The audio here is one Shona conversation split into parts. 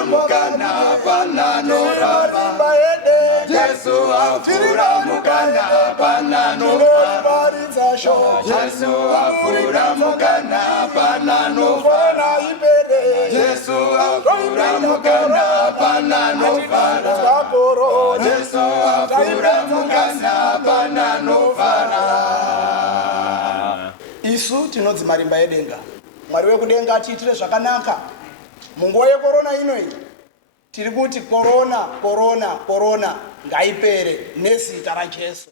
afura mukana pananoramba Jesu afura mukana pananoramba Jesu afura mukana pananoramba Jesu afura mukana pananoramba Jesu afura mukana pananoramba Isu tinodzi marimba edenga Mwari wekudenga atiitire zvakanaka munguva yekorona inoi tiri kuti korona ngaipere nezita raJesu.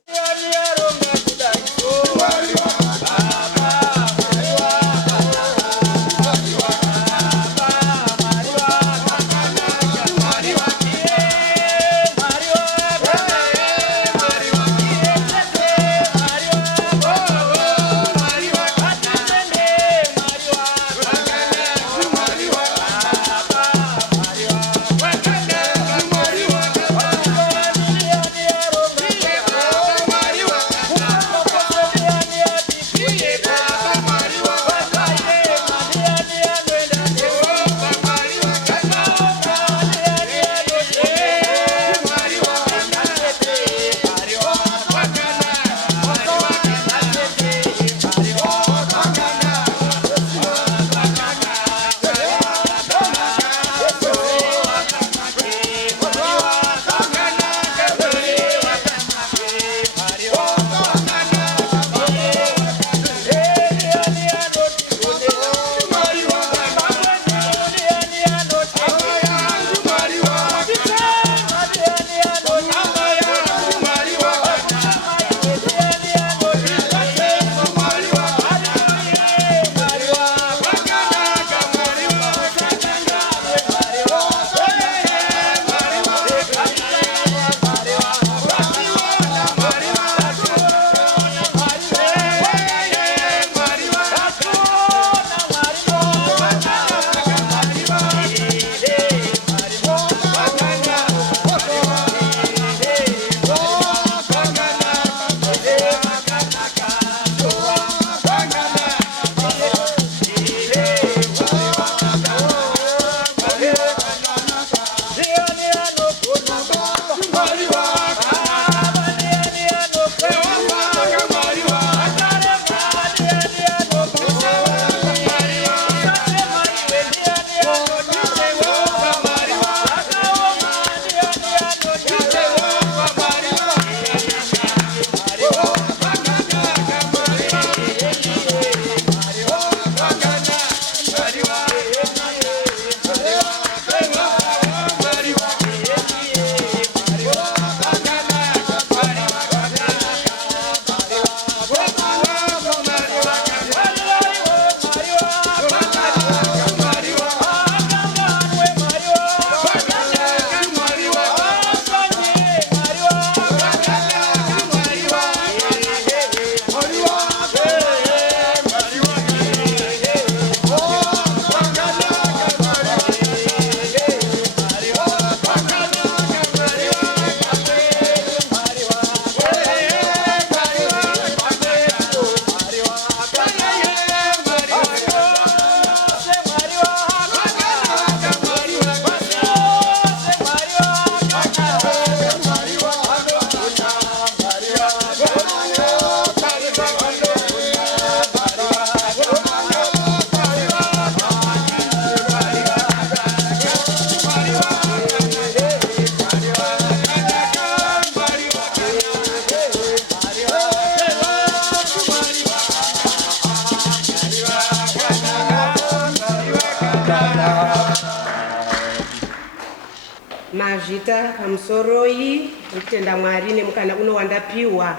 Mazvita pamusoroi kutenda Mwari nemukana uno wandapiwa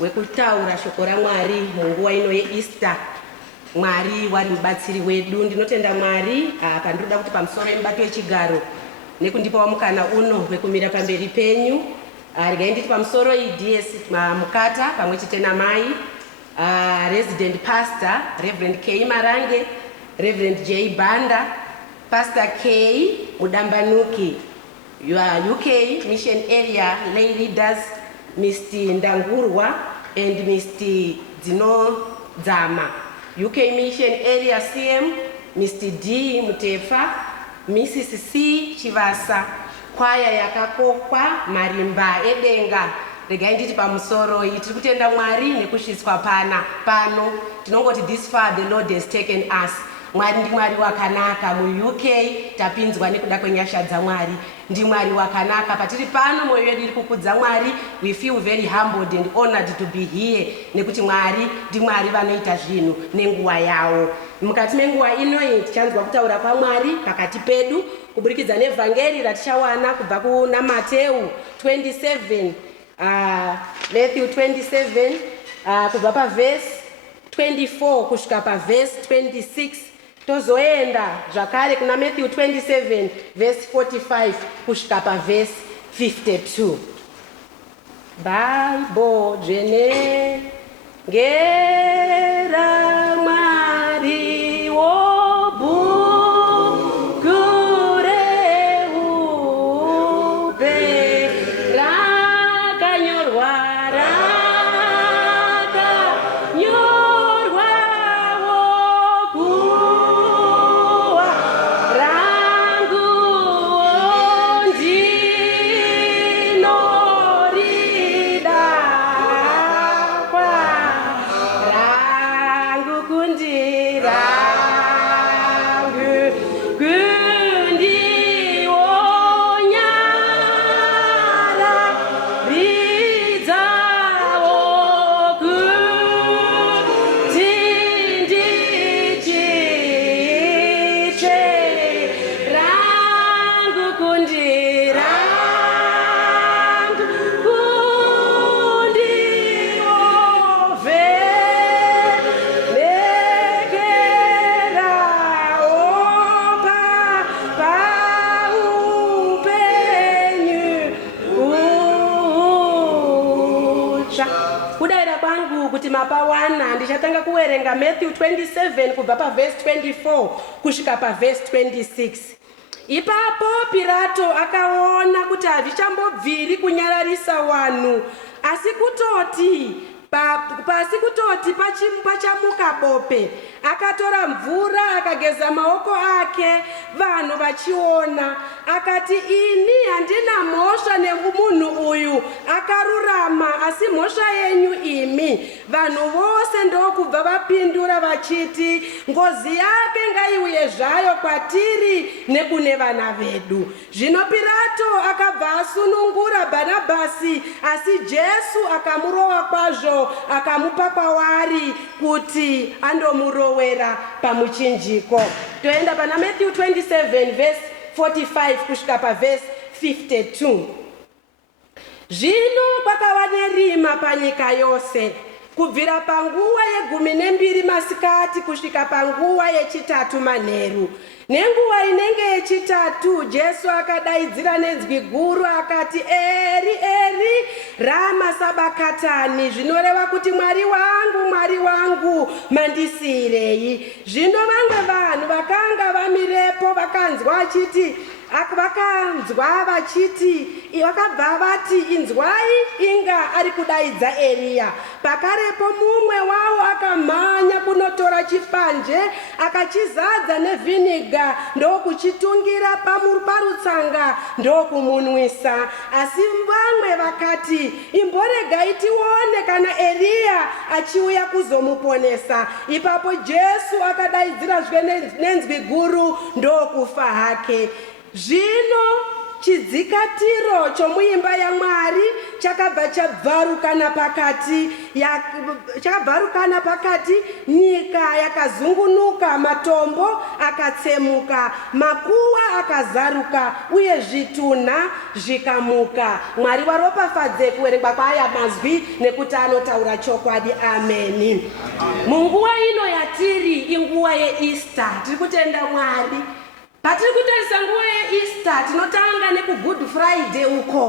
wekutaura shoko raMwari munguva ino yeEaster. Mwari wari mubatsiri wedu. Ndinotenda Mwari pandinoda kuti pamusoro yemubato wechigaro nekundipa mukana uno wekumira pamberi penyu. Regai nditi pamusoro DS Mukata pamwe chete namai resident pastor Reverend K Marange, Reverend J Banda, Pastor K Mudambanuki, your UK mission area lay leaders Mr. Ndangurwa and Mr. Dino Zama, UK mission area CM Mr. D Mutefa, Mrs. C. Chivasa, kwaya yakakokwa marimba edenga. Regai nditi pamusoro iyi tiri kutenda Mwari nekusvitswa pano. Tinongoti this far the Lord has taken us. Mwari ndi Mwari wakanaka. Mu UK tapinzwa nekuda kwenyasha dzaMwari. Ndi Mwari wakanaka. Patiri pano moyo yedu iri kukudza Mwari. We feel very humbled and honored to be here. Nekuti Mwari ndi Mwari vanoita zvinhu nenguva yawo. Mukati menguva ino tichanzwa kutaura kwaMwari pakati pedu kuburikidza nevhangeri ratichawana kubva kuna Mateu 27, Matthew 27, kubva pavhesi 24 kusvika pavhesi 26. Tozoenda zvakare kuna Matthew 27 verse 45 kusvika pavhesi 52. Bible dzvene ngera Mwari wobhuku reupe rakanyorwa wokuwa rangu ndinorida kwa rangu kundirangu kundionyara ridzawo kuti ndichiche rangu kundirangu kundiovekera opa paupenyu utsva. Kudaira kwangu kuti mapawana ndichatanga kuwerenga Matthew 27 kubva pavhesi 24 kusvika pavhesi 26. Ipapo Pilato akaona kuti hazvichambobviri kunyararisa vanhu, asi kutoti pachamuka bope. Akatora mvura akageza maoko ake, vanhu vachiona. Akati, ini handina mhosva nemunhu uyu, akarurama, asi mhosva yenyu imi. Vanhu vose ndokubva vapindura vachiti, ngozi yake ngaiuye zvayo kwatiri nekune vana vedu. Zvino Pilato akabva asunungura Bhanabhasi, asi Jesu akamurova kwazvo, akamupa kwavari kuti andomurowera pamuchinjiko. Toenda pana Matthew 27 verse 45 kusvika pavhesi 52. Zvino kwakava nerima panyika yose, kubvira panguva ye12 masikati kusvika panguva ye3 manheru. Nenguva inenge ye3 Jesu akadaidzira nenzwi guru akati, Eri, Eri, rama sabakatani, zvinoreva kuti Mwari wangu, mandisirei. Zvino vamwe vanhu vakanga vamirepo vakanzwa vachiti, vakabva vati, inzwai, inga ari kudaidza Eliya. Pakarepo mumwe wavo akamhanya kunotora chipanje, akachizadza nevhiniga, ndokuchitungira parutsanga, ndokumunwisa. Asi vamwe vakati, imboregai tione kana Eliya achiuya kuzomuponesa. Ipapo Jesu akadaidzirazve nenzwi guru, ndokufa hake. Zvino chidzikatiro chomuimba yaMwari chakabva chabvarukana pakati, nyika yakazungunuka, matombo akatsemuka, makuva akazaruka, uye zvitunha zvikamuka. Mwari waropafadze kuverengwa kwaaya mazwi nekuti anotaura chokwadi. Ameni. Munguva ino yatiri inguva yeEaster, tiri kutenda Mwari. Patiri kutarisa nguva yeEaster tinotanga nekuGood Friday uko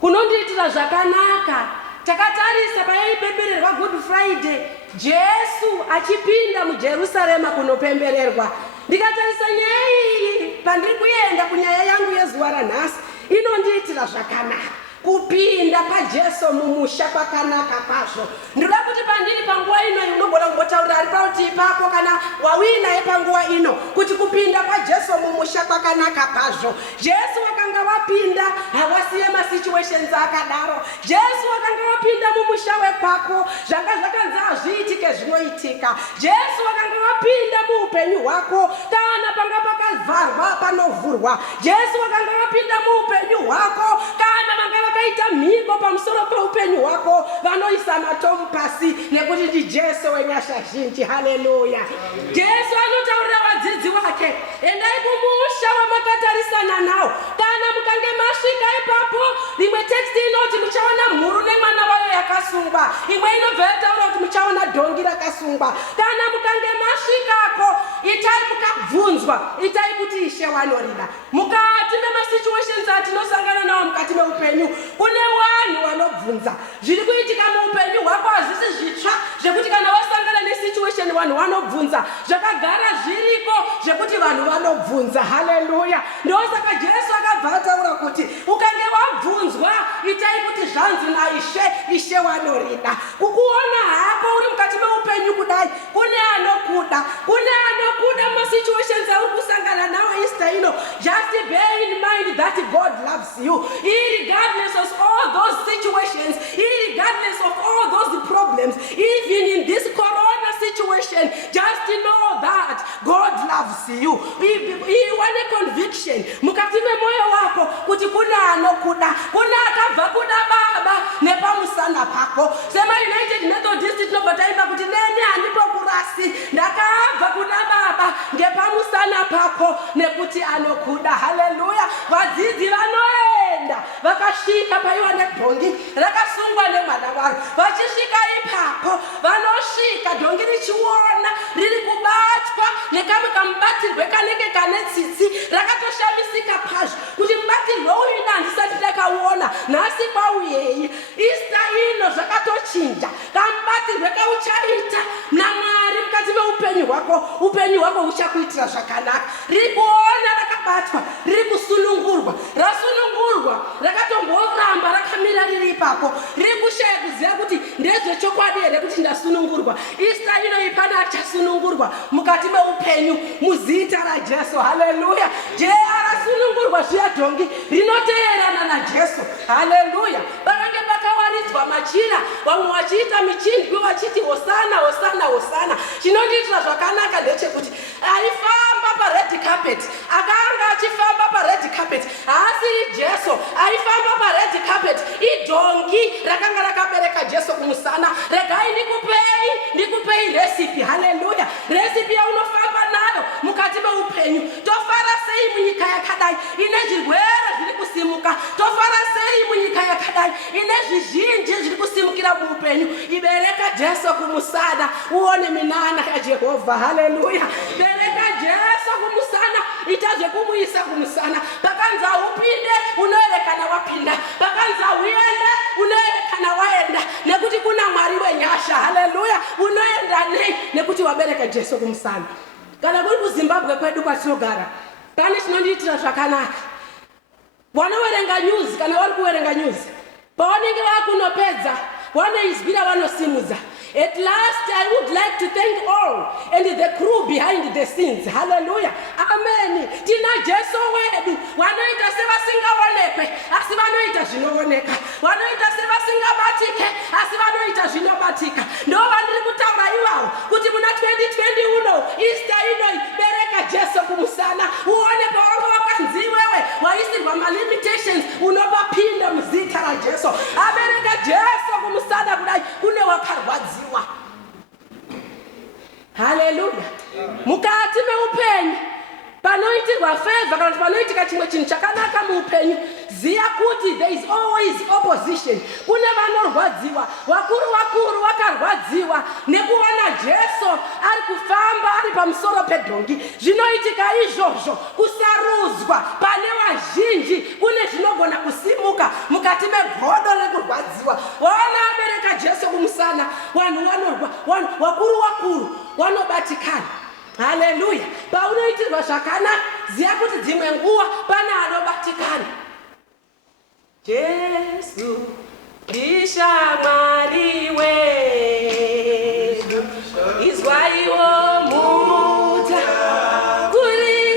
kunondiitira zvakanaka. Takatarisa payaipembererwa Good Friday, Jesu achipinda muJerusarema kunopembererwa. Ndikatarisa nyaya iyi pandiri kuenda kunyaya yangu yezuva ranhasi, inondiitira zvakanaka. Kupinda paJesu mumusha kwakanaka kwazvo. Ndoda kuti pandiri panguva ino unogona kumbotaurira ari parutivi pako kana wawina yepanguva ino kuti kupinda kwajesu mumusha kwakanaka kwazvo. Jesu wakanga wapinda hawasiye masituations akadaro. Jesu wakanga wapinda mumusha wekwako zvanga zvakanzi hazviitike zvinoitika. Jesu wakanga wapinda muupenyu hwako kana panga pakavharwa panovhurwa. Jesu wakanga wapinda muupenyu hwako kana vanga vakaita mhiko pamusoro peupenyu hwako vanoisa matomu pasi nekuti ndi Jesu wenyasha zhinji. Haleluya. Jesu anotaurira vadzidzi vake, endai kumusha wamakatarisana nawo. Kana mukange masvika ipapo, rimwe text inoti muchaona mhuru nemwana wayo yakasungwa. Imwe inobva yataura kuti muchaona dhongi rakasungwa. Kana mukange masvikako, itai mukabvunzwa, itai kuti Ishe wanorida. Mukati memasituations atinosangana nawo mukati meupenyu, kune vanhu vanobvunza. Zviri kuitika muupenyu hwako hazvisi zvitsva zvekuti kana wasangana nesituation vanhu vanobvunza. Zvakagara zviriko zvekuti vanhu vanobvunza. Haleluya. Ndosaka Jesu akabva ataura kuti ukange wabvunzwa, itai kuti zvanzi naIshe, Ishe wanorida. Kukuona hako uri mukati meupenyu kudai, kune anokuda masituations auri kusangana nawo Easter ino. Just bear in mind that God loves you, regardless of all those situations, regardless of all those problems. Even in this corona situation, just know that God loves you. Iwane conviction mukati memoyo wako kuti kuna anokuda, kuna akabva kuna baba nepamusana pako. Sema United Methodist tinobataimba kuti nene handipo kurasi, ndakabva kuna baba ngepamusana pako nekuti anokuda. Haleluya. Vadzidzi vanoenda vakasvika paiwa nedhongi rakasungwa nemwana waro. Vachisvika ipapo vanosvika dhongi richiona riri kubatwa nekamwe kamubatirwe kanenge kane tsitsi. Rakatoshamisika pazvo kuti mubatirwe uyu ina handisati ndakauona, nhasi kwauyei. Easter ino zvakatochinja. Kamubatirwe kauchaita naMwari mukati meupenyu hwako, upenyu hwako huchakuitira zvakanaka. Riri kuona rakabatwa, riri kusunungurwa. Rasunungurwa rakatomboramba rakamira riri ipapo, riri kushaya kuziva kuti ndezvechokwadi here kuti ndasunungurwa. Easter ino ipana achasunungurwa mukati meupenyu muzita raJesu. Haleluya. Arasunungurwa zviya dhongi rinoteerana naJesu. Haleluya. Vakange vakawaridzwa machira, vamwe vachiita michindwi vachiti hosana hosana hosana. Chinondiitira zvakanaka ndechekuti aifamba pared carpet, akanga achifamba pared carpet haasiri Jesu, aifamba pared carpet idhongi rakanga rakabereka Jesu kumusana. Regai ndikupei recipe. Haleluya. Recipe yaunofamba nayo mukati meupenyu. Tofara sei munyika yakadai ine zvirwere zviri kusimuka? Tofara sei munyika yakadai ine zvizhinji zviri kusimukira muupenyu? Ibereka Jesu kumusana uone minana yaJehovha. Haleluya. Bereka Jesu kumusana, itazve kumuisa kumusana. Pakanzi upinde unoerekana wapinda, pakanzi uende unoerekana waenda, nekuti kuna Mwari wenyasha. Haleluya. Unoenda nei nekuti wabereka Jesu kumusana. Kana kuri kuZimbabwe kwedu kwatinogara, pane chinondiitira zvakanaka. Vanoverenga news, kana vari kuverenga news, pavanenge vakunopedza vanoizwira vanosimudza. At last, I would like to thank all and the crew behind the scenes. Hallelujah. Amen. Tina Jesu wedu. Wanoita sevasingaonekwe, asi vanoita zvinooneka. Wanoita sevasingabatike, asi vanoita zvinobatika. Ndo vandiri kutaura ivavo kuti muna 2020 uno, Easter ino bereka Jesu kumusana. Uone pawangu wakanzi wewe waisirwa malimitations, unopapinda muzita raJesu. Abereka Jesu kumusana kudai kune wakarwadziwa. Haleluya. Mukati meupenyu panoitirwa favor kana panoitika chimwe chinhu chakanaka muupenyu, ziya kuti there is always opposition. Kune vanorwadziwa, vakuru vakarwadziwa nekuona Jesu ari kufamba ari pamusoro pedhongi. Zvinoitika izvozvo kusaruzwa pane vazhinji, kune zvinogona kusimuka mukati megodo rekurwadziwa. Waona abereka Jesu kumusana, vanhu vanorwa, vakuru vanobatikana. Haleluya. Paunoitirwa zvakanaka, ziya kuti dzimwe nguva pane anobatikana. Jesu ndishamwari wedu, izwaiwo muta kuri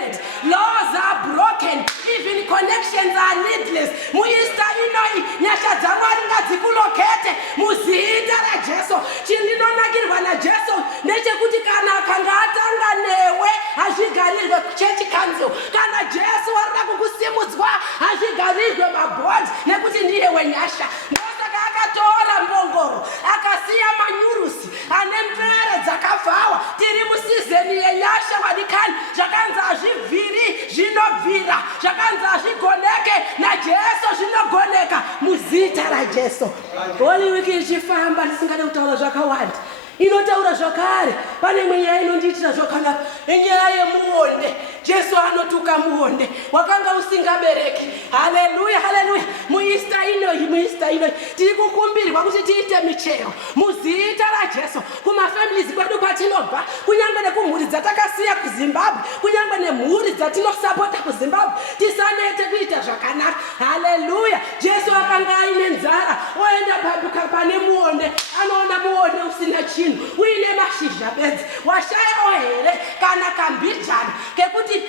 ended. Laws are broken. Even connections are needless. Muista inoi nyasha dzamwari ngadzikulokete muzita raJesu. Chindinonakirwa naJesu ndechekuti kana akanga atanga newe azvigarirwe church council. Kana Jesu warida kukusimudzwa azvigarirwe mabhodi nekuti ndiye wenyasha. Ndosaka akatora mbongoro akasiya manyurusi ane mvere dzakavhawa. Tiri musizeni yenyasha wadikani zvakanzi hazvivhiri zvinobvira, zvakanzi hazvigoneke naJesu zvinogoneka muzita raJesu. Holy Week ichifamba ndisingade kutaura zvakawanda. Inotaura zvakare pane imwe nyaya inondiitira zvakanaka, inyaya yemuonde. Jesu anotuka muonde wakanga usingabereki. Haleluya, haleluya. Muista inoi tiri kukumbirwa kuti tiite michero muzita raJesu kumafamilies kwedu kwatinobva, kunyangwe nekumhuri dzatakasiya kuZimbabwe, kunyangwe nemhuri dzatinosapota kuZimbabwe, tisanete kuita zvakanaka. Haleluya. Jesu akanga aine nzara, oenda pane muonde, anoona muonde usina chinhu uine mashizha bedzi. Washayawo here kana kambijana kekuti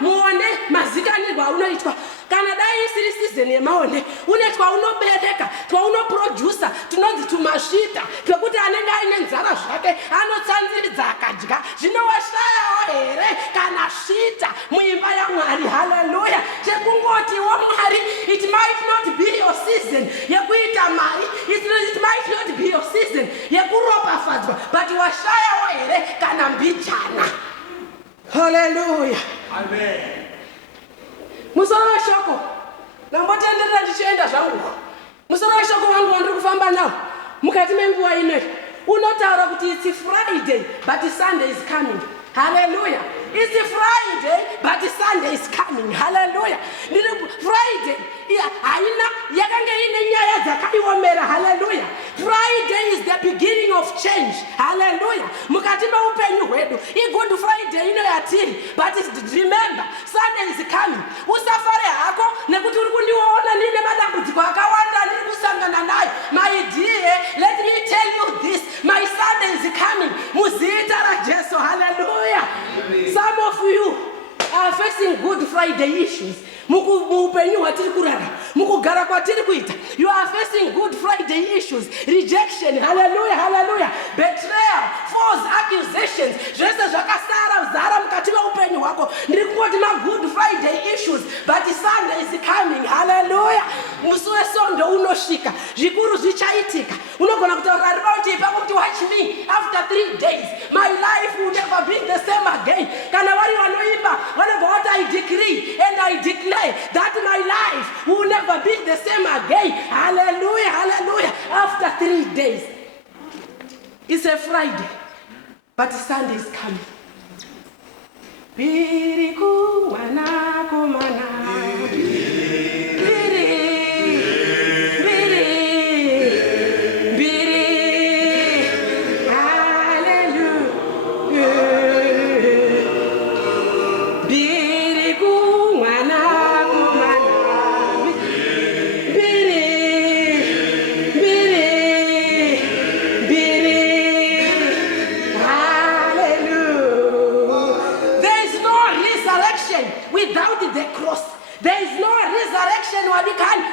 muonde mazikanirwa unoitwa. Kana dai isiri season yemaonde, une twaunobereka, twaunoproducer, tunonzi tumasvita, twekuti anenge aine nzara zvake anotsanziridza akadya. Zvino washayawo here kana svita muimba yaMwari. Haleluya. Chekungotiwo Mwari, it might not be your season yekuita mari, it might not be your season yekuropafadzwa, but washayawo here kana mbijana. Haleluya. Amen. Musoro weshoko nambotenderera ndichienda zvangu. Musoro weshoko wangu wandiri kufamba nawo mukati menguva inoyi unotaura kuti it's Friday but Sunday is coming. Hallelujah. It's Friday but Sunday is coming. Hallelujah. Friday haina yakanga ine nyaya dzakaiomera. Hallelujah. Friday is the beginning of change. Hallelujah. Mukati meupenyu hwedu iGood Friday ino yatiri, but remember Sunday is coming. Usafare hako nekuti uri kundiona ndine madambudziko akawanda ndiri kusangana nayo. My dear, let me tell you this, my Sunday is coming muzita raJesu. Hallelujah. Some of you are facing Good Friday issues. Muupenyu watiri kurara, mukugara kwatiri kuita, you are facing Good Friday issues. Rejection. Hallelujah, hallelujah. Betrayal, false accusations, zvese zvakasara zara mukati meupenyu hwako. Ndiri kungoti Good Friday issues, but Sunday is coming. Hallelujah. Musi weSondo unosvika, zvikuru zvichaitika. Unogona kutaura ribautipa kuti watch me after 3 days my life will never be the same again. Kana vari vanoimba vanobva what I decree and I declare that my life will never be the same again. Hallelujah, hallelujah. After 3 days, it's a Friday, but Sunday is coming. Biriku wana kumana.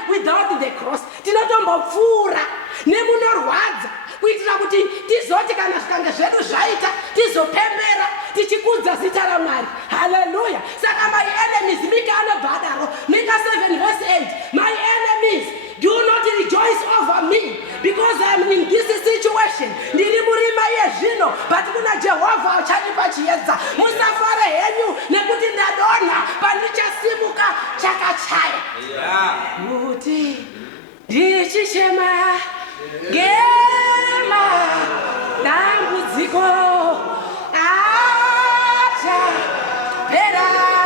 Without the cross tinotombopfuura nemunorwadza kuitira kuti tizoti kana zvikanga zvedu zvaita tizopembera tichikudza zita raMwari. Hallelujah. Saka my enemies, Mika anobva adaro, Mika 7 verse 8, my enemies do not rejoice over me because I am in this situation. Ndiri murima yezvino but kuna Jehovah achanipa chiedza. Musafare henyu nekuti ndadonha pandichasimuka chakachaya. Kuti ndichichema ngema dambudziko acha pera.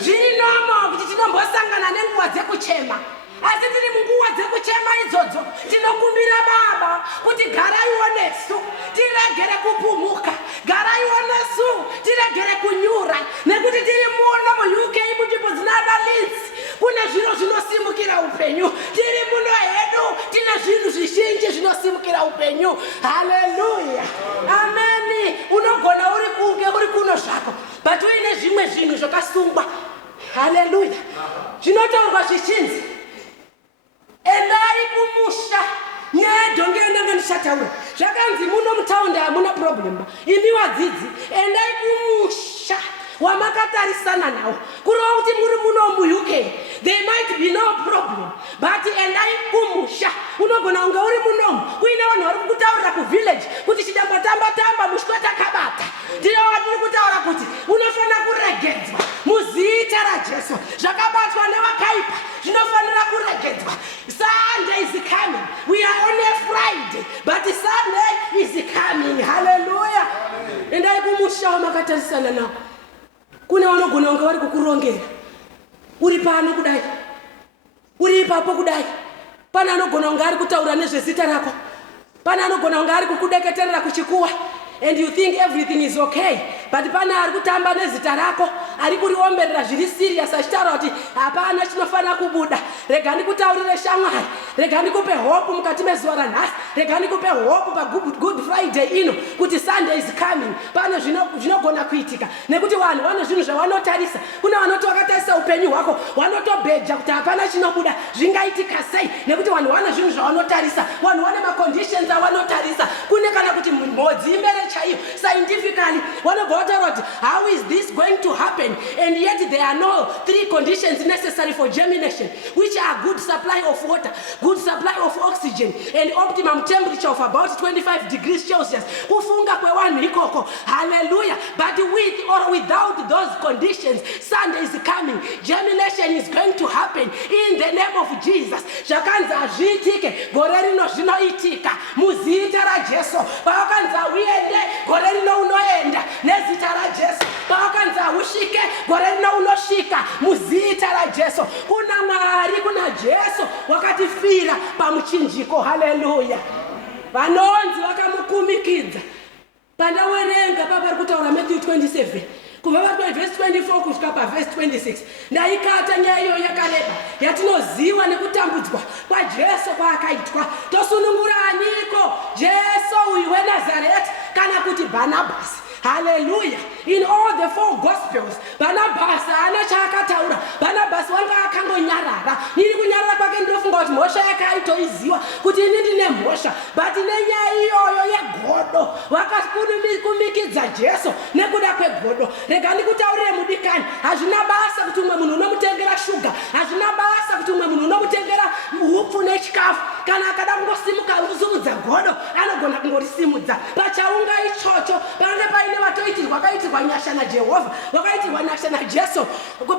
zviri nomo kuti tinombosangana nenguva dzekuchema, asi tiri munguva dzekuchema idzodzo tinokumbira Baba kuti garaiwo nesu tiregere kupumuka, garaiwo nesu tiregere kunyura, nekuti tiri muno muUK munzvimbo dzinana Leeds kune zviro zvinosimukira upenyu, tiri muno hedu tine zvinhu zvizhinji zvinosimukira upenyu. Haleluya, ameni. Unogona uri kunge uri kuno zvako, but uine zvimwe zvinhu zvakasungwa. Haleluya, zvinotaurwa zvichinzi endai kumusha. Nyedhonge ndanga ndichataura zvakanzi muno mutaundi hamuna problem, imi wadzidzi endai kumusha wamakatarisana nawo. Kurova kuti muri muno muUK there might be no problem, but endai kumusha. Unogona kunge uri munomu uine vanhu vari kutaurira kuvillage kuti chidamba-tamba mushweta kabata. Ndinowa ndiri kutaura kuti unofanira kuregedzwa muzita raJesu. Zvakabatwa nevakaipa zvinofanira kuregedzwa. Sunday is coming. We are on a Friday, but Sunday is coming. Hallelujah. Endai kumusha wamakatarisana nawo. Kuna vanogona kunge vari kukurongera uri pano kudai, uri ipapo kudai. Pana anogona kunge ari kutaura nezvezita rako, pana anogona kunge ari kukudeketerera kuchikuwa, and you think everything is okay, but pana ari kutamba nezita rako, ari kuriomberera zviri serious achitaura kuti hapana chinofanira kubuda. Rega ndikutaurire shamwari, rega ndikupe hope mukati mezuva ranhasi, rega ndikupe hope pa Good Friday ino kuti Sunday is coming. Pane zvinogona kuitika nekuti vanhu vane zvinhu zvavanotarisa. Kuna vanoti vakatarisa upenyu hwako vanotobheja kuti hapana chinobuda, zvingaitika sei, nekuti vanhu vane zvinhu zvavanotarisa, vanhu vane maconditions avanotarisa. Kune kana kuti mhodzi imbere chaiyo scientifically vanobva vataura kuti how is this going to happen, and yet there are no 3 conditions necessary for germination, which are good supply of water, good supply of oxygen, and optimum temperature of about 25 degrees Celsius. Kufunga kwevanhu ikoko. Hallelujah. But with or without those conditions, Sunday is coming. Germination is going to happen in the name of Jesus. Zvakanzi azviitike gore rino zvinoitika muzita raJesu. Pavakanzi uende gore rino unoenda nezita raJesu. Pavakanzi usvike gore rino unosvika muzita raJesu. Kuna Mwari, kuna Jesu wakatifira pamuchinjiko. Haleluya. Vanonzi vakamukumikidza. Pandawerenga papa ari kutaura Matthew 27 kubva verse 24 kusvika paverse 26. Ndaikata nyaya iyo yakareba yatinoziva nekutambudzwa kwaJesu kwaakaitwa. Tosunungura aniko? Jesu uyu weNazareti kana kuti Barnabas. Hallelujah. In all the 4 Gospels, Barnabas ana chaakataura. Barnabas wanga akangonyarara. Niri kunyarara kwake ndofunga kuti mhosva yakaitoiziwa kuti ini ndine mhosva, but nenyaya iyoyo yegodo vakakumikidza Jesu nekuda kwegodo. Rega ndikutaurire mudikani, hazvina basa kuti umwe munhu unomutengera shuga, hazvina basa kuti umwe munhu unomutengera hupfu nechikafu. Kana akada kungosimuka kuzungudza godo anogona kungorisimudza. Pachaunga ichocho pange paine vatoitirwa vakaitirwa nyasha naJehovha, vakaitirwa nyasha naJesu.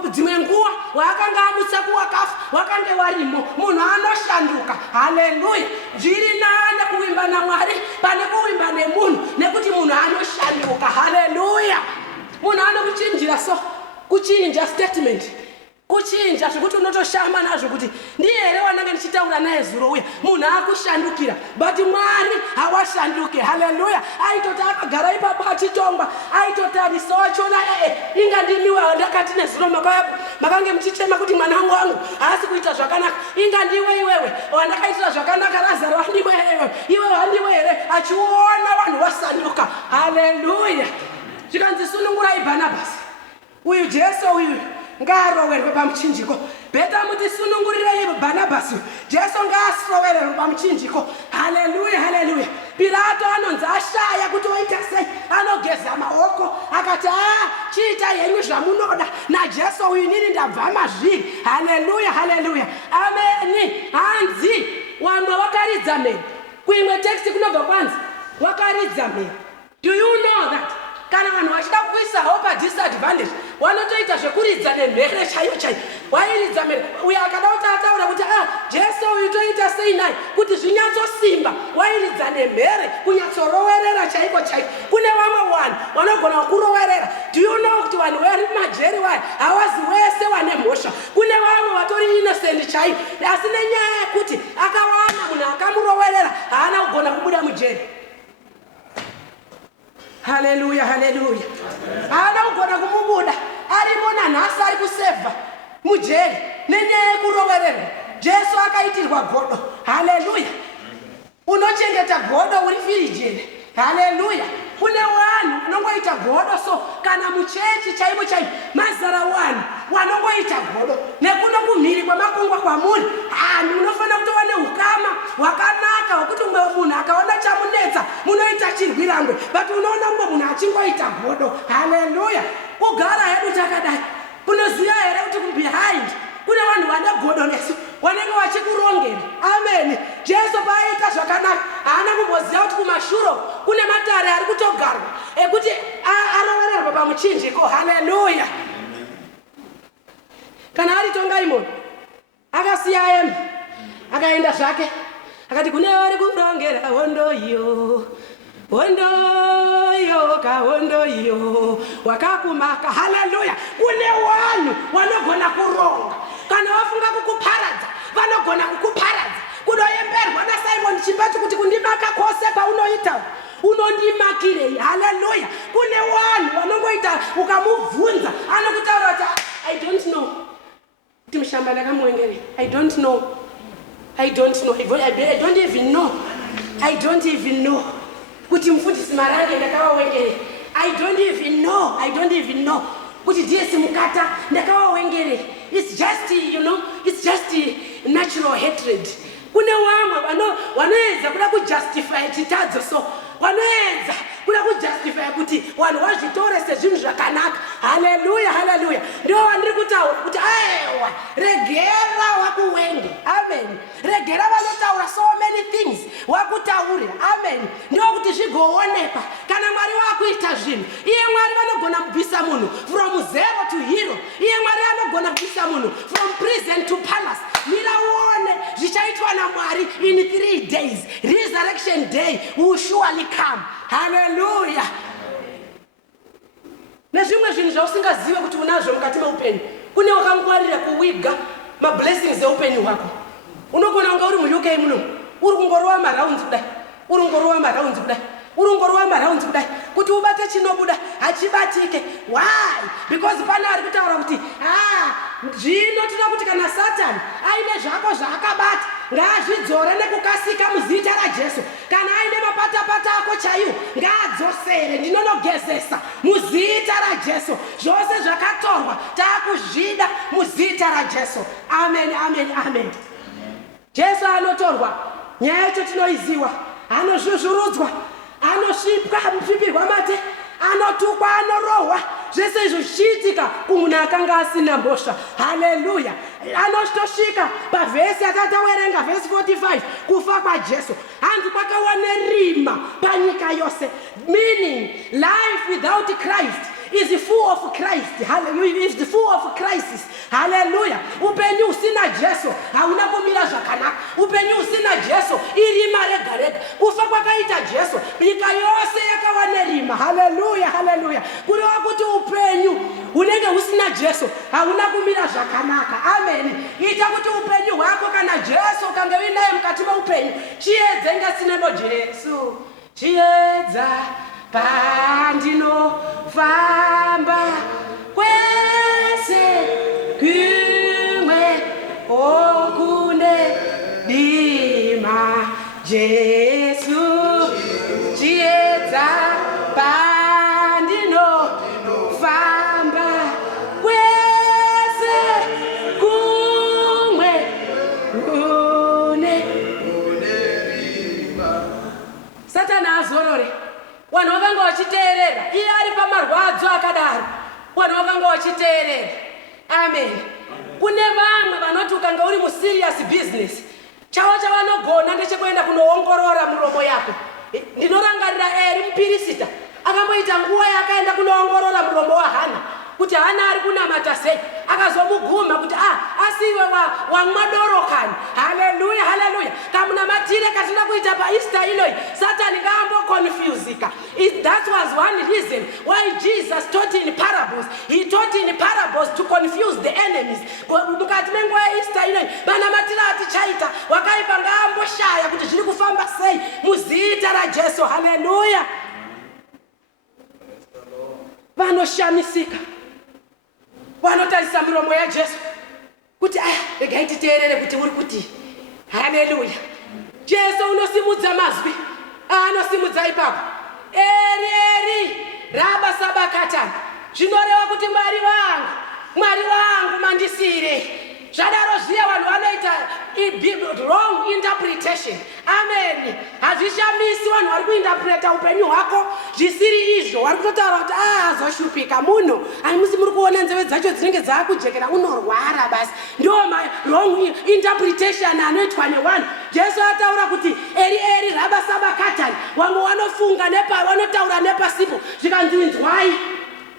Dzimwe nguva waakanga amutsa kuwakafu wakange warimo, munhu anoshanduka. Haleluya. Zviri nane kuvimba naMwari pane kuvimba nemunhu, nekuti munhu anoshanduka. Haleluya. Munhu anokuchinjira so kuchinja statement, kuchinja zvekuti unotoshama nazvo kuti ndiye here wananga ndichitaura naye zuro uya. Munhu akushandukira, but Mwari hawashanduke. Haleluya. Aitoti akagara ipapo achitongwa, aitotarisa achona inga ndiniwe ndakati nezuro makange muchichema kuti mwana wangu haasi kuita zvakanaka, inga ndiwe iwewe wandakaitira zvakanaka, Lazaro wandiwe iwe wandiwe here, achiona vanhu vasanduka. Haleluya. Zvikanzi sunungurai Barnabas, uyu Jesu uyu ngaaroverwe pamuchinjiko. Beta muti sunungurirei Barnabas, Jesu ngaaroverwe pamuchinjiko. Haleluya, haleluya. Pilato anonzi ashaya kuti oita sei, anogeza maoko akati chiita henyu zvamunoda naJesu uyu inini ndabva mazviri. Haleluya, haleluya. Ameni. Hanzi vamwe vakaridza mhere. Kuimwe text kunobva kwanzi vakaridza mhere. Do you know that kana vanhu vachida kuisa hope disadvantage vanotoita zvekuridza nemhere chaiyo chaiyo. wairidza mhere. Uyo akada kuti ataura kuti Jesu uyu toita sei naye kuti zvinyatsosimba, wairidza nemhere kunyatsorowerera chaiko chaiko. Kune vamwe vanhu vanogona kurowerera. Do you know kuti vanhu vari majeri vaya havazi wese vane mhosva. Kune vamwe vatori innocent chaivo, asi nenyaya yekuti akawana munhu akamurowerera haana kugona kubuda mujeri. Haleluya, haleluya. Haana kugona kumubuda, arimo nanhasi ari kusevha mujeri nenyaya yekurovererwa. Jesu akaitirwa godo. Haleluya. Unochengeta godo uri firijeni. Haleluya. Kune vanhu vanongoita godo so kana muchechi chaivo chaivo mazara vanhu vanongoita godo nekuno kumhiri kwemakungwa kwamuri. Hanhu unofanira kuti wane ukama hwakanaka hwekuti umwe munhu akaona chamunetsa munoita chirwirangwe, but unoona mumwe munhu achingoita godo. Haleluya. Kugara hedu takadai kunoziva here kuti kubehind kune vanhu vane godo nesu vanenge vachikurongera. Amen. Jesu paaita zvakanaka haana kumboziva kuti kumashuro kune matare ari kutogarwa ekuti arovererwa pamuchinjiko. Haleluya. Kana ari tongaimoni akasiya emu akaenda zvake akati kune vari kurongera hondo iyo, hondo iyo, kahondo iyo wakakumaka. Haleluya. Kune vanhu vanogona kuronga. Kana wafunga kukuparadza vanogona kukuparadza. Kunoyemberwa naSimon Chimbati kuti kundimaka kwose paunoita unondimakirei. Haleluya. Kune vanhu vanongoita ukamubvunza anokutaura kuti I don't know kuti mushamba ndakamuengerei. I don't know. I don't know. I don't even know. I don't even know kuti mufundisi marange ndakavawengerei. I don't even know. I don't even know kuti DS mukata ndakavawengerei. It's just, you know, it's just natural hatred. Kune vamwe vanoedza kuda kujustify chitadzo so vanoedza kuda kujustify kuti vanhu vazvitore sezvinhu zvakanaka. Haleluya, haleluya. Ndo vandiri kutaura kuti aiwa regera wakuwenge. Amen. Regera vanotaura so many things wakutaure. Amen. Ndo kuti zvigoonekwa kana Mwari wakuita zvinhu. Iye Mwari vanogona kubvisa munhu from zero to hero. Iye Mwari anogona kubvisa munhu from prison to palace. Miraone zvichaitwa naMwari in 3 days. Resurrection day will surely come. Hallelujah. Nezvimwe zvinhu zvausingazive kuti unazvo mukati meupenyu. Kune wakangwarira kuwiga mablessings eupenyu hwako. Unogona kunga uri muUK muno uri kungorova maraundi kudai, uri kungorova maraundi kudai, uri kungorova maraundi kudai kuti ubate chinobuda hachibatike. Why? Because pana ari kutaura kuti zvino tinoda kuti kana Satani aine zvako zvaakabata ngaazvidzore nekukasika muzita raJesu. Kana aine mapatapata ako chaiwo ngaadzosere. Ndinonogezesa muzita raJesu. Zvose zvakatorwa taakuzvida muzita raJesu. Amen, amen, amen. Jesu anotorwa, nyaya yacho tinoiziva. Anozvuzvurudzwa, anosvipwa, anosvipirwa mate, anotukwa, anorohwa. Zvese izvo zvichiitika kumunhu akanga asina mhosva. Haleluya. Anotosvika pavhesi yatatawerenga vhesi 45 kufa kwaJesu. Hanzi kwakawa nerima panyika yose. Meaning life without Christ is full of Christ. Hallelujah. Is full of crisis. Hallelujah. Upenyu usina Jesu hauna kumira zvakanaka. Upenyu usina Jesu irima rega rega. Kufa kwakaita Jesu nyika yose yakawa nerima. Hallelujah, hallelujah. Kureva kuti upenyu unenge usina Jesu hauna kumira zvakanaka. Amen. Ita kuti upenyu hwako kana Jesu kange uinaye mukati meupenyu chiedze ngasinemo Jesu. Chiedza pandinofamba kwese kumwe okune dima Jesu. Chiedza pandinofamba kwese kumwe kune Satani azorore. Vanhu vakanga vachiteerera. Iye ari pamarwadzo akadaro. Vanhu vakanga vachiteerera. Amen. Kune vamwe vanoti ukanga uri muserious business, chavo chavanogona ndechekuenda kunoongorora muromo yako. Ndinorangarira Eri mupirisita akamboita nguva yakaenda kunoongorora muromo waHana. kuti hana ari kunamata sei, akazomuguma kuti asiwe wamwadorokani. Haleluya, haleluya. Kamunamatire katina kuita paEaster inoyi, Satani kaambokonfusika. That was one reason why Jesus taught in parables. He taught in parables to confuse the enemies. Mukati menguva yeEaster inoyi, vanamatira atichaita wakaipa ngaamboshaya kuti zviri kufamba sei muzita raJesu. Haleluya. Vanoshamisika, vanotarisa miromo yaJesu kuti regai titeerere kuti uri kuti. Haleluya. Jesu unosimudza mazwi anosimudza ipapo. Eri eri raba sabakatani, zvinoreva kuti Mwari wangu mandisire. Zvadaro zviya vanhu vanoita wrong interpretation. Amen. Hazvishamisi vanhu vari kuinterpreta upenyu hwako zvisiri izvo. Vari kutotaura kuti azoshupika munhu aimusi muri kuona nzeve dzacho dzinenge dzaakujekera unorwara basi. Ndo wrong interpretation anoitwa nevanhu. Jesu ataura kuti eri raba sabakatani. Vamwe vanofunga vanotaura nepasipo zvikanzi inzwai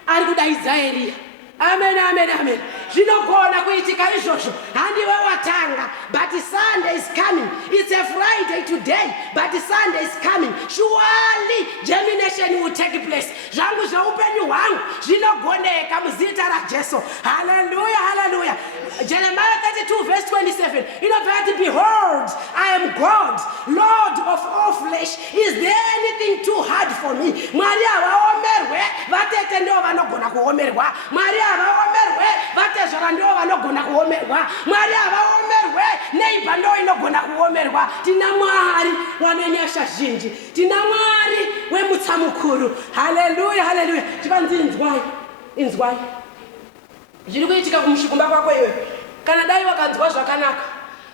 ari kudaidza Eria. Amen, amen, amen. Zvinogona kuitika izvozvo. Handiwe watanga, but Sunday is coming. It's a Friday today, but Sunday is coming. Surely germination will take place. Zvangu zvaupenyu hwangu zvinogoneka muzita raJesu. Hallelujah, hallelujah. Jeremiah 32 verse 27. Inobati, behold, I am God, Lord of all flesh. Is there anything too hard for me? Mwari havaomerwe, vatete ndo vanogona kuomerwa. Mwari havaomerwe, vatezvara ndo vanogona kuomerwa. Mwari havaomerwe, neighbor ndo inogona kuomerwa. Tina Mwari wanonyasha zhinji. Tina Mwari wemutsamukuru. Hallelujah, hallelujah. Chivanzi inzwai. Zviri kuitika kumushikumba kwako iwe. Kana dai wakanzwa zvakanaka,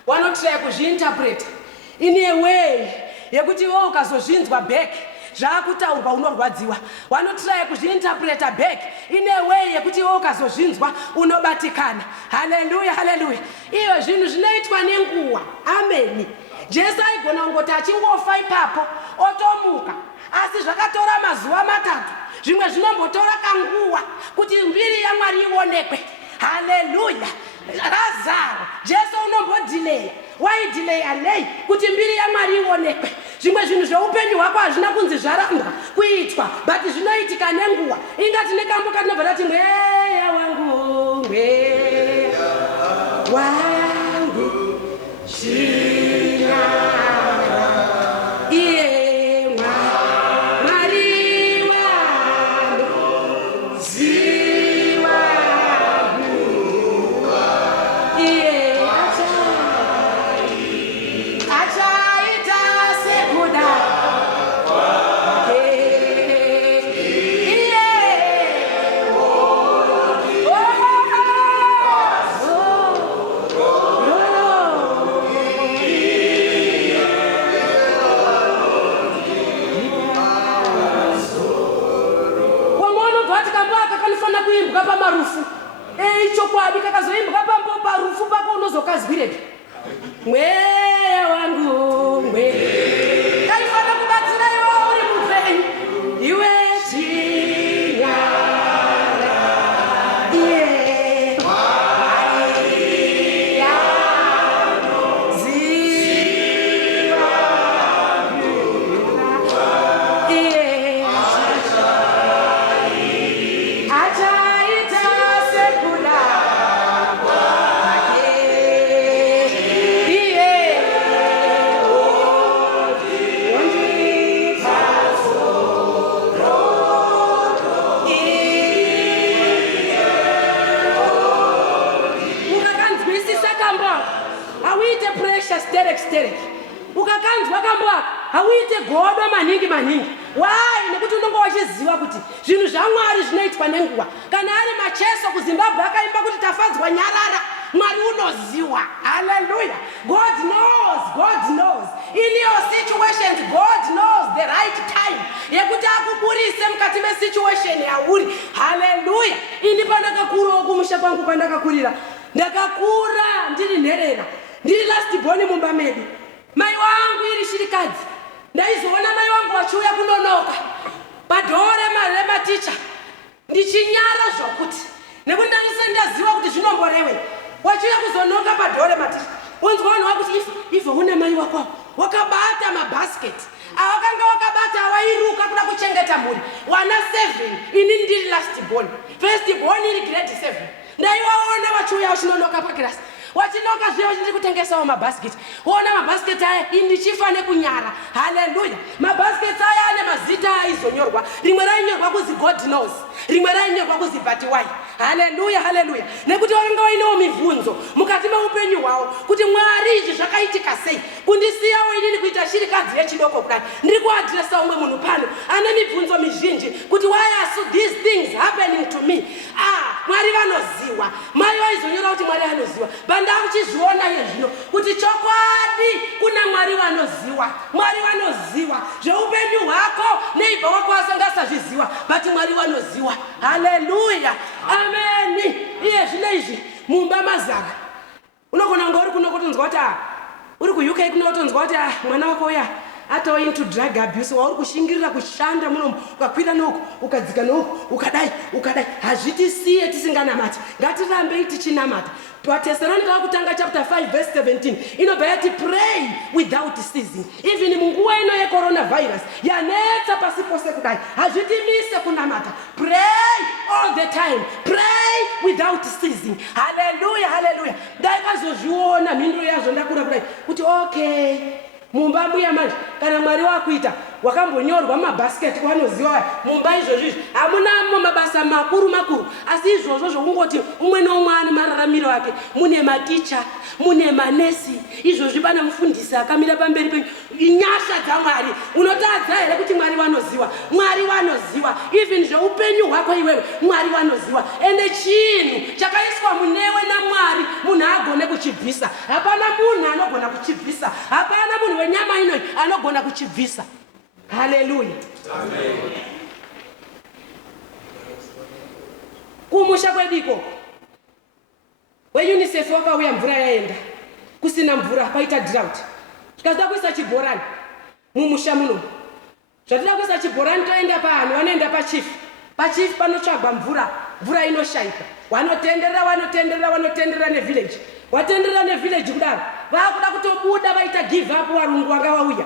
vanotry kuzviinterpreta in a way yekuti wewe ukazozvinzwa back zvakutaurwa unorwadziwa. Vanotry kuzviinterpreta back in a way yekuti wewe ukazozvinzwa unobatikana. Haleluya, haleluya. Iyo zvinhu zvinoitwa nenguwa. Amen. Jesu aigona kungoti achingofa ipapo otomuka, asi zvakatora mazuva matatu. Zvimwe zvinombotora kanguwa kuti mbiri yaMwari ionekwe. Haleluya. Lazaro, Jesu unombodelay. Waidelay nei kuti mbiri yaMwari ionekwe. Zvimwe zvinhu zveupenyu hwako hazvina kunzi zvarambwa kuitwa, but zvinoitika nenguwa. Ingati nekamboka tinobva tati mweya wangu, mweya wangu shina. Chokwadi kakazoimba parufu pako unozokazwirei. Mweya wangu, mweya. Kaifana kubatsira iwe uri mupenyu. Iwe chinyara. Iye. Maria. Ziva. Iye. Achaita sekula. Sterek. Ukakanzwa kambwa hauite godo maningi. Why? Nekuti unongo wachiziva kuti zvinhu zvaMwari zvinoitwa nenguwa. Kana ari macheso kuZimbabwe akaimba kuti tafadzwa nyarara, Mwari unoziwa. Hallelujah. God knows. In your situations, God knows the right time. Yekuti akuburise mukati mesituation yauri. Hallelujah. Ini pandakakura kumusha kwangu pandakakurira. Ndakakura ndiri nherera. Ndiri last born mumba medu. Mai wangu iri shirikadzi. Ndaizoona mai wangu wachiuya kunonoka padhoo rematicha. Ndichinyara zvokuti nekuti ndaziva kuti zvinomborewe wachiuya kuzonoka padhore matisha unzwa vanhu vakuti ife une mai wako wakabata mabhasiketi awakanga wakabata awairuka kuda kuchengeta mhuri wana 7 ini ndiri last born first born iri grade 7 ndaiwaona wachiuya wachinonoka pakirasi wachinoka zviya wachiri kutengesawo mabhasiketi wona mabhasiketi aya indichifa nekunyara haleluya mabhasiketi aya ane mazita aizonyorwa rimwe rainyorwa kuzi God knows rimwe rainyorwa kuzi but why haleluya haleluya nekuti wakanga wainewo mibvunzo mukati meupenyu hwavo kuti Mwari izvi zvakaitika sei kundisiyawo inini kuita shirikadzi yechidoko kudai ndiri kuadhiresa umwe munhu pano ane mibvunzo mizhinji kuti why are these things happening to me Mwari vanoziva mai vaizonyora kuti Mwari anoziva bandakuchizviona iye zvino kuti chokwadi kuna Mwari vanoziva zveupenyu hwako neibva wako asangasazviziva but Mwari vanoziva haleluya ameni iye zvino izvi mumba mazara unogona kunge uri kuno kutonzwa kuti uri ku-UK kuno kutonzwa kuti mwana wako uya atova into drug abuse wauri kushingirira kushanda munomu ukakwira noku ukadzika noku ukadai hazvitisiye tisinganamati ngatirambei tichinamata paTesalonika kutanga chapter 5 verse 17 inobva yati pray without ceasing even munguva ino yecoronavirus yanetsa pasi pose kudai hazvitimise kunamata pray all the time pray without ceasing haleluya haleluya ndaikazozviona mhinduro yazvo ndakura kudai kuti okay mumba muya manje kana Mwari wakuita wakambonyorwa mabhasiketi kwanoziva mumba izvozvizvi hamunamo mabasa makuru asi izvozvo zvokungoti umwe noumwe ane mararamiro ake mune maticha mune manesi izvozvi pana mufundisi akamira pamberi penyu nyasha dzaMwari unotadza here kuti Mwari vanoziva even zveupenyu hwako iwewe Mwari vanoziva ende chinhu chakaiswa munewe naMwari munhu agone kuchibvisa hapana munhu anogona kuchibvisa hapana munhu wenyama inoi anogona kuchibvisa haleluya amen kumusha kwediko weUNICEF wakauya mvura yaenda kusina mvura kwaita drought tikazida kuisa chibhorani mumusha muno zvatida kuisa chibhorani toenda pahanhu vanoenda pachief panotsvagwa mvura inoshaika wanotenderera nevillage watenderera nevillage kudaro vakuda kutobuda vaita give up varungu vanga vauya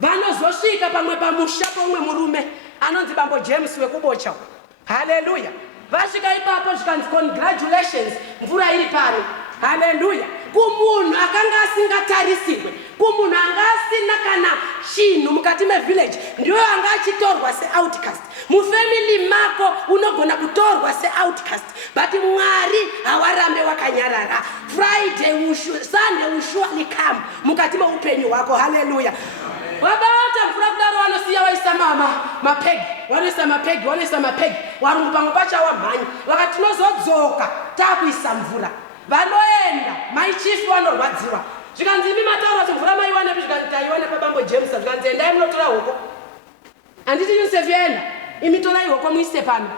vanozosvika pamwe pamusha pomwe murume anonzi bambo James wekubocha haleluya vasvika ipapo zvikanzi congratulations mvura iri pano haleluya kumunhu akanga asingatarisirwe kumunhu anga asina kana chinhu mukati mevillage ndiyo anga achitorwa seoutcast mufamily mako unogona kutorwa seoutcast but Mwari hawarambe wakanyarara Friday Sunday will surely come mukati meupenyu hwako haleluya wabata mvura kudaro vanosiya vaisa mapegi varungu pamwe pacha wamhanyi vakati tinozodzoka takuisa mvura vanoenda maichifi vanorwadziwa zvikanzi imi mataura kuti mvura maiwanepi zvikanzi taiwana pabambo James zvikanzi endai munotora hoko handiti UNICEF yaenda imi torai hoko muise pano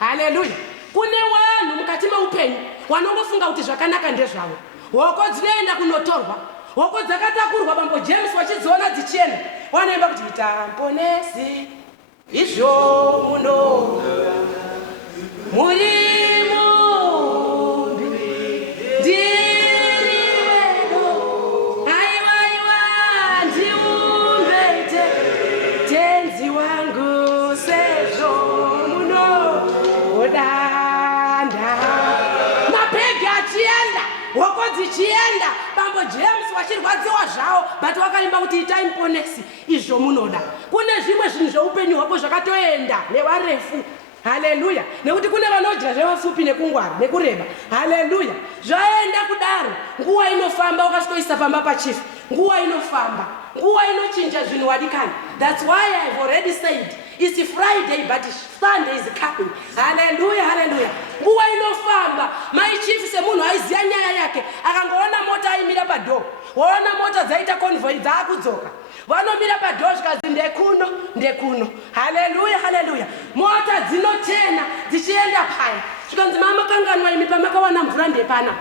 haleluya kune vanhu mukati meupenyu vanongofunga kuti zvakanaka ndezvavo hoko dzinoenda kunotorwa hoko dzakatakurwa bambo James wachidziona dzichienda wanoimba kuti itamponesi izvo muno muri mumbi ndiri wedo aiwaiwa ndiumbete tenzi wangu sezvo muno odanda mapegi achienda hoko dzichienda bambo James wachirwadziwa zvavo but wakaimba kuti itai muponesi izvo munoda kune zvimwe zvinhu zveupenyu hwako zvakatoenda nevarefu haleluya nekuti kune vanodya zvevapfupi nekungwara nekureba haleluya zvaenda kudaro nguva inofamba ukasvikoisa pamba pachifu nguva inofamba nguva inochinja zvinhu wadikani that's why I've already said it's Friday but Sunday is coming haleluya haleluya nguva inofamba maichifi semunhu aiziya nyaya yake akangoona mota aimira padhoo waona mota dzaita convoy dzaakudzoka vanomira padhoo zvikazi ndekuno haleluya haleluya mota dzinotena dzichienda paya zvikanzi mamakanganwa imi pamakawana mvura ndepana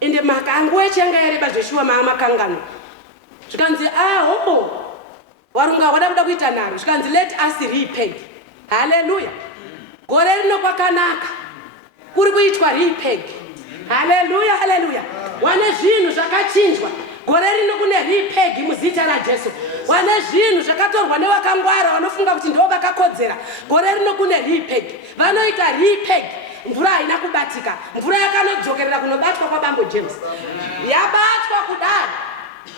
ende makanguva echiyanga yareba zveshuwa mamakanganwa zvikanzi varunga vada kuda kuita nharo zvikanzi let us repay haleluya gore rino kwakanaka kuri kuitwa repeg. Haleluya, haleluya. Wane zvinhu zvakachinjwa. Gore rino kune repeg muzita raJesu. Wane zvinhu zvakatorwa nevakangwara vanofunga kuti ndo vakakodzera. Gore rino kune repeg. Vanoita repeg. Mvura haina kubatika. Mvura yakanodzokerera kunobatwa kwaBambo James. Yabatwa kudaro.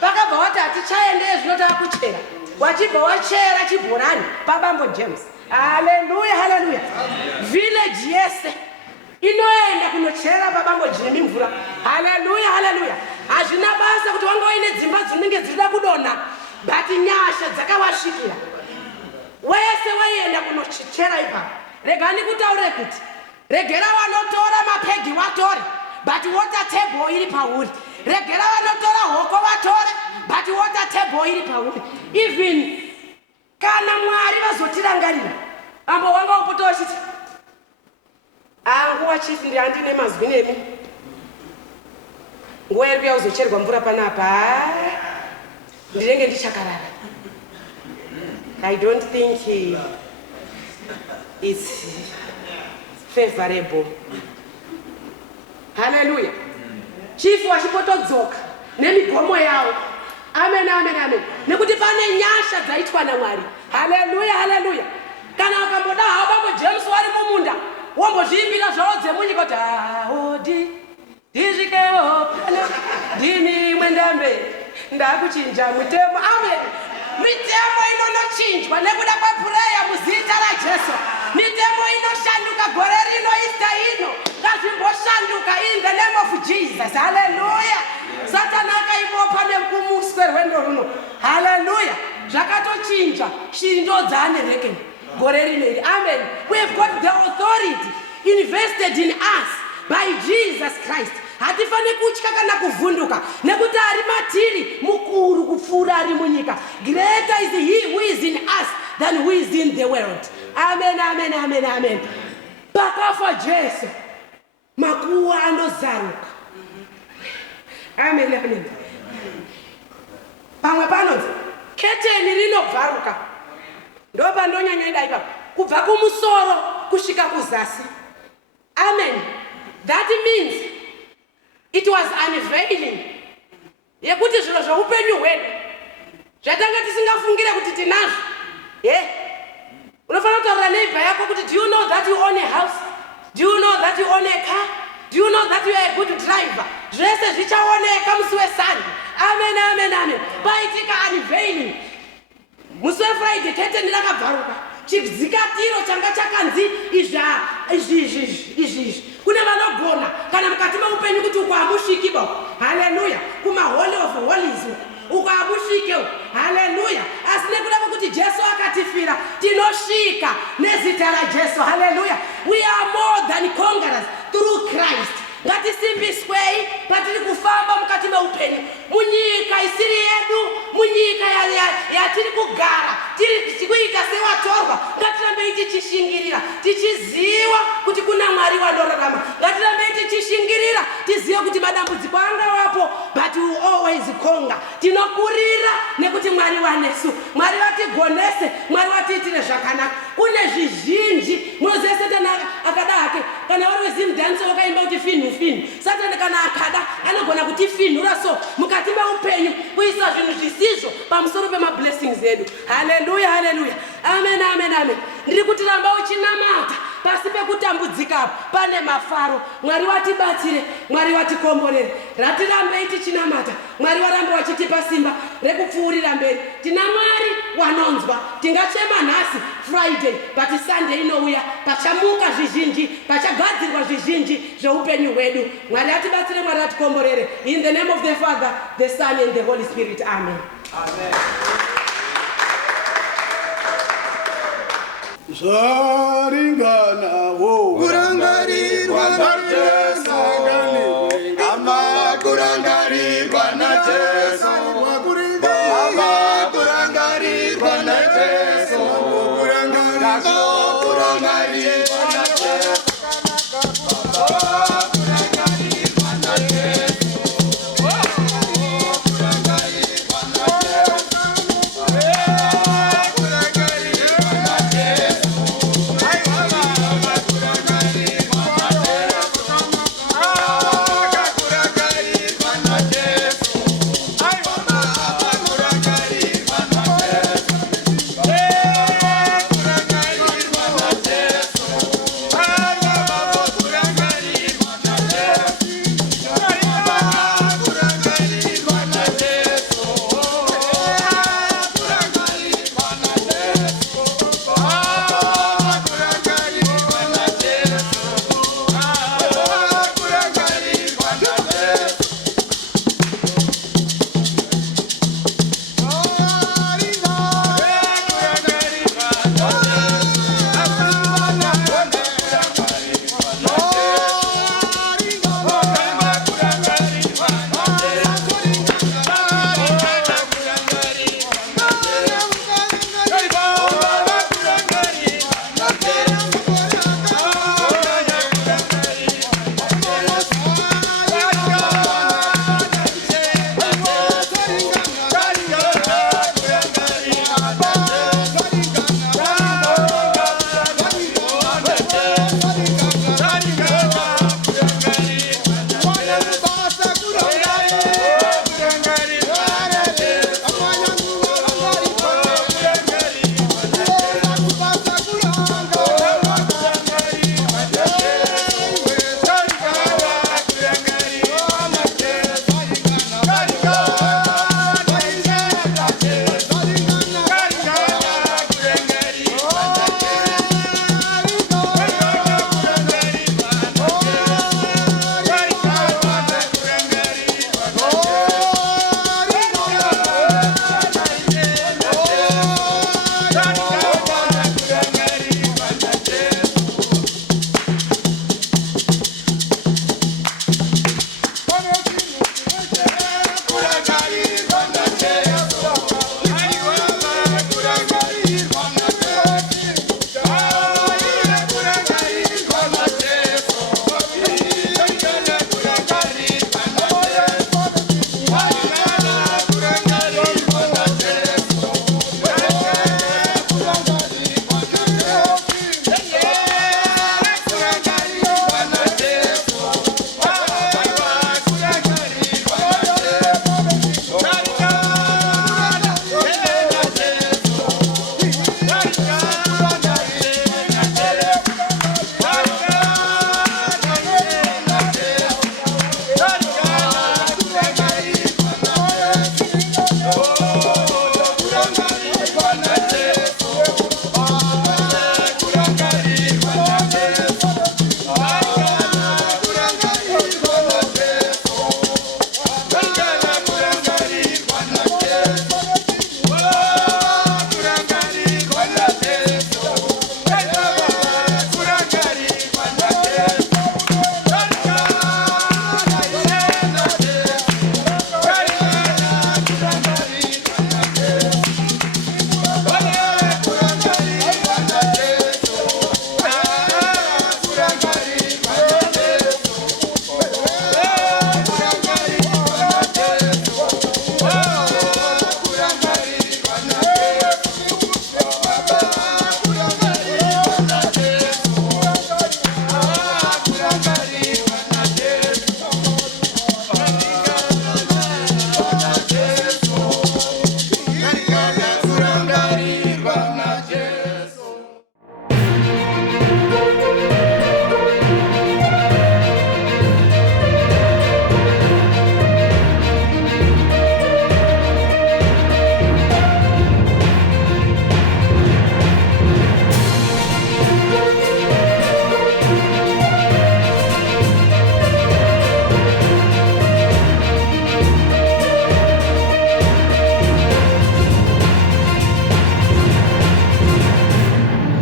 Pakabva wati hatichaende zvinotaka kuchera. Wachibva wachera chibhorani paBambo James. Haleluya, haleluya. Village yese inoenda kunochera paBambo James mvura. Haleluya, haleluya. Hazvina basa kuti wanga uine dzimba dzinenge dzirida kudonha, but nyasha dzakawasvikira. Wese waienda kunochera ipapo. Regani kutaure kuti regera vanotora mapegi vatore, but water table iri pauri. Regera vanotora hoko vatore, but water table iri pauri. Even kana Mwari vazotirangarira, ambo wanga upotoa chiti nguva chifi ndi handine mazwi nemi. Nguva iri kuya uzocherwa mvura panapa ndirenge ndichakarara. I don't think it's favorable. Hallelujah. Chifu wachipotodzoka nemigomo yawo. Amen, amen, amen. Nekuti pane nyasha dzaitwa naMwari. Hallelujah, hallelujah. Kana wakamboda hawo Bambo James wari mumunda, wombozviimbira zvawo dzemunyika kuti haodi ndisvikewo pano ndini mwendambe ndakuchinja mutemo. Amen. Mitemo inonochinjwa nekuda kwapureya muzita raJesu. Mitemo inoshanduka gore rino ista ino. Ngazvimboshanduka in the name of Jesus. Hallelujah. Satana akaibopa nekumuswe rwendo runo. Hallelujah. Zvakatochinja shiri ndo dzaane gore rineri. Amen. We have got the authority invested in us by Jesus Christ. Hatifane kutya kana kuvhunduka nekuti ari matiri mukuru kupfuura ari munyika. Greater is he who is in us than who is in the world. Amen, amen, amen, amen. Pakafa Jesu makuwa anozaruka. Amen, amen. Pamwe panonzi keteni rinobvaruka. Ndopa ndonyanya ida ipapo kubva kumusoro kusvika kuzasi. Amen. That means it was unveiling. Yekuti zviro zveupenyu hwedu zvatanga tisingafungire kuti tinazvo. Unofanira kutaura neighbor yako kuti do you know that you own a house? Do you know that you own a car? Do you know that you are a good driver? Zvese zvichaoneka musi weSunday. Amen, amen, amen. Paitika unveiling. Musi weFriday keteni rakabvaruka. Chidzikatiro changa chakanzi izvi. Kune vanogona kana mukati meupenyu kuti ukaamusvikiba. Hallelujah. Kuma holy of holies ukaamusvikewo. Hallelujah. Asi nekuda kwekuti Jesu akatifira tinosvika nezita raJesu. Hallelujah. We are more than conquerors through Christ. Ngatisimbiswei patiri kufamba mukati meupenyu. Munyika isiri yedu, munyika yatiri kugara, tiri kuita sevatorwa. Ngatirambei tichishingirira, tichiziva kuti kuna Mwari wanorarama. Ngatirambei tichishingirira, tizive kuti madambudziko angawapo, but we will always conquer. Tinokurira nekuti Mwari wanesu. Mwari vatigonese, Mwari vatiitire zvakanaka. Kune zvizhinji munozese Satani akada hake kana vari wezimudhanisi wakaimba kuti finhu. Satani kana akada anogona kuti finhura so mukati meupenyu kuisa zvinhu zvisizvo pamusoro pemablessings edu. Haleluya, haleluya. Amen, amen, amen. Ndiri kuti ramba uchinamata pasi pekutambudzika pane mafaro. Mwari watibatsire, Mwari watikomborere. Ratirambei tichinamata. Mwari waramba wachitipa simba rekupfuurira mberi. Tina Mwari wanonzwa. Tingachema nhasi Friday, but Sunday inouya pachamuka zvizhinji, pachagadzirwa zvizhinji zveupenyu hwedu. Mwari atibatsire, Mwari atikomborere. In the name of the Father, the Son and the Holy Spirit. Amen. Amen. Zvaringana